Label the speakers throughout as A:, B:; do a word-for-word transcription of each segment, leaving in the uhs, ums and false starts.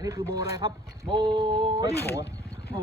A: อันนี้คือโบอะไรครับโบนี่โบโบ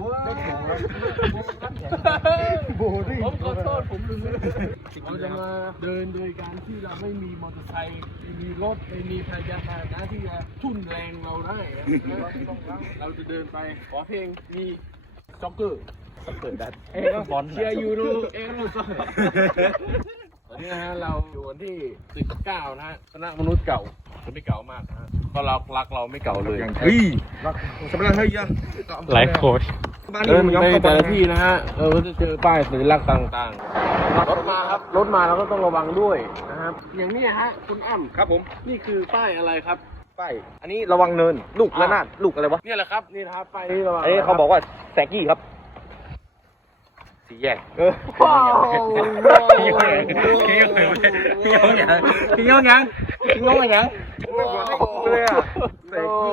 A: โบนี่ผมขอโทษผมลืมเราจะมาเดินโดยการที่เราไม่มีมอเตอร์ไซค์ไม่มีรถไม่มีพยาพาหนะที่จะทุ่นแรงเราได้เราจะเดินไปขอเพลงมีจ็อกเกอร์จ็อกเกอร์ดัดเอ้ก็บอลเชียร์ยูโรเอ้ก็ตอนนี้นะฮะเราอยู่วันที่สิบเก้านะฮะคณะมนุษย์เก่าจะไม่เก่ามากนะฮะเพราะเรารักเราไม่เก่าเลยเฮ้ยรักสำหรับเฮ้ยยัง
B: ไลฟ์โค้ช
A: เดินในแต่ละที่นะฮะเราก็จะเจอป้ายสัญลักษณ์ต่างๆรถมาครับรถมาเราก็ต้องระวังด้วยนะครับอย่างนี้ฮะคุณอ้ำครับผมนี่คือป้ายอะไรครับป้ายอันนี้ระวังเนินลูกระนาดลูกอะไรวะนี่แหละครับนี่นะครับป้ายนี้ระวังอันนี้เขาบอกว่าแซกี้ครับสีแยกเออว้าวพี่ยงยังพี่ยงยังพี่ยงยังพี่ยงยังพี่ยงยังไม่บอกไม่กูเลยอ่ะแซกี้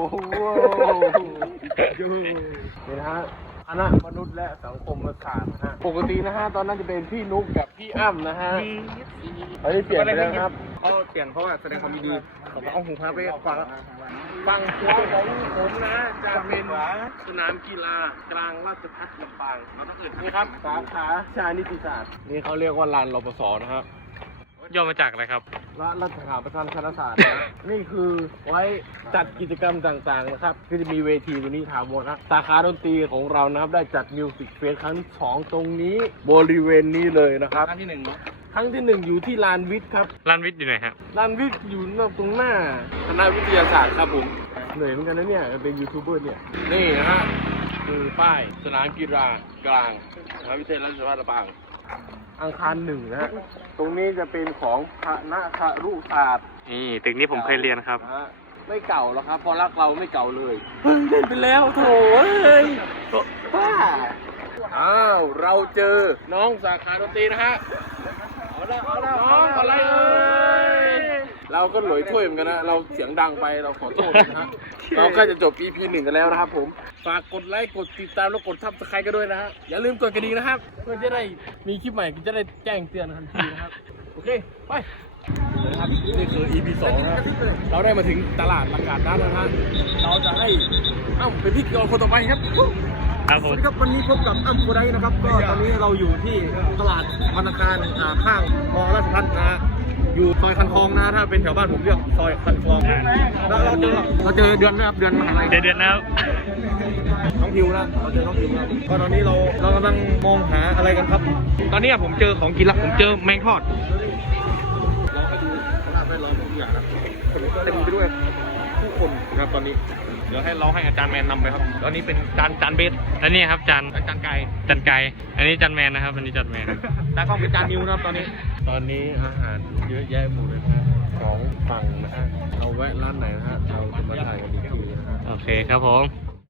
A: นี่นะฮะคณะมนุษย์และสังคมศาสตร์นะฮะปกตินะฮะตอนนั้นจะเป็นพี่นุ๊กกับพี่อ้ำนะฮะตอนนี้เปลี่ยนไปแล้วครับเขาเปลี่ยนเพราะว่าแสดงความยินดีผมเอาหูพาไปฟังฟังหัวของผมนะจะเป็นสนามกีฬากลางราชพัฒน์ลำปางนี่ครับสาขาชานิติศาสตร์นี่เขาเรียกว่าลานรปภนะครับ
B: ย่อมาจากอะไรครับ
A: รัฐสถาประธานคณะศาสตร์นะนี่คือไว้จัดกิจกรรมต่างๆนะครับที่จะมีเวทีตัวนี้ถาวรนะสาขาดนตรีของเรานะครับได้จัดมิวสิกเฟสครั้งสองตรงนี้บริเวณนี้เลยนะครับครั้งที่หนึ่งครั้งที่หนึ่งอยู่ที่ลานวิทย์ครับ
B: ลานวิทย์อยู่ไหนครับ
A: ลานวิทย์อยู่ตรงหน้าคณะวิทยาศาสตร์ครับผมเหนื่อยเหมือนกันนะเนี่ยเป็นยูทูบเบอร์เนี่ยนี่นะฮะคือป้ายสนามกีฬากลางมหาวิทยาลัยราชภัฏลำปางอังคารหนึ่งนะฮะตรงนี้จะเป็นของคณะครุศาสตร์
B: นี่ตึกนี้ผมเคยเรียนครับ
A: ไม่เก่าแล้วครับเพราะรักเราไม่เก่าเลยเฮ้ยเล่นไปแล้วโถ่เฮ้ยป้าอ้าวเราเจอน้องสาขาดนตรีนะฮะเอาละเอาละน้องอะไรเอ่ยเราก็หลอยถ้วยเหมือนกันนะเราเสียงดังไปเราขอโทษนะฮะเราก็จะจบ อี พี หนึ่งกันแล้วนะครับผมฝากกดไลค์กดติดตามแล้วกดซับสไครต์กันด้วยนะฮะอย่าลืมกดกระดิ่งนะครับเพื่อจะได้มีคลิปใหม่จะได้แจ้งเตือนทันทีนะครับโอเคไปนะครับนี่คือ อี พี สองนะเราได้มาถึงตลาดประกาศน้ำนะฮะเราจะให้อ้ำเป็นพิธีกรคนต่อไปครับ
B: ครับผม
A: ครับวันนี้พบกับอ้ำโคไดนะครับก็ตอนนี้เราอยู่ที่ตลาดพนักงานข้างมอราชพัฒน์นะอยู่ซอยคันคลองนะถ้าเป็นแถวบ้านผมเรียกซอยคันคลองแล้วเราเจอเราเจอเดือนไหมครับเดือนอะไร
B: เดือนเดือนแล้ว
A: น้องพิวนะเราเจอน้องพิวนะก็ตอนนี้เราเรากำลังมองหาอะไรกันครับตอนนี้ผมเจอของกินละผมเจอแมงทอดเราให้ดูสภาพแวดล้อมทุกอย่างนะเต็มไปด้วยผู้คนนะครับตอนนี้เดี๋ยวให้เราให้อาจารย์แมนนำไปครับตอนนี้เป็นจานจานเบส
B: และนี่ครับจาน
A: จานไก่
B: จานไก่อันนี้จานแมนนะครับอันนี้จานแมน
A: ตากล้องเป็นจานนิวนะครับตอนนี้ตอนนี้อาหารเยอะแยะหมดเลยนะฮะของฝั่งนะฮะเราแวะร้านไหนนะฮะเราจะมาถ่ายกันอีกทีนะฮะ
B: โอเคครับผม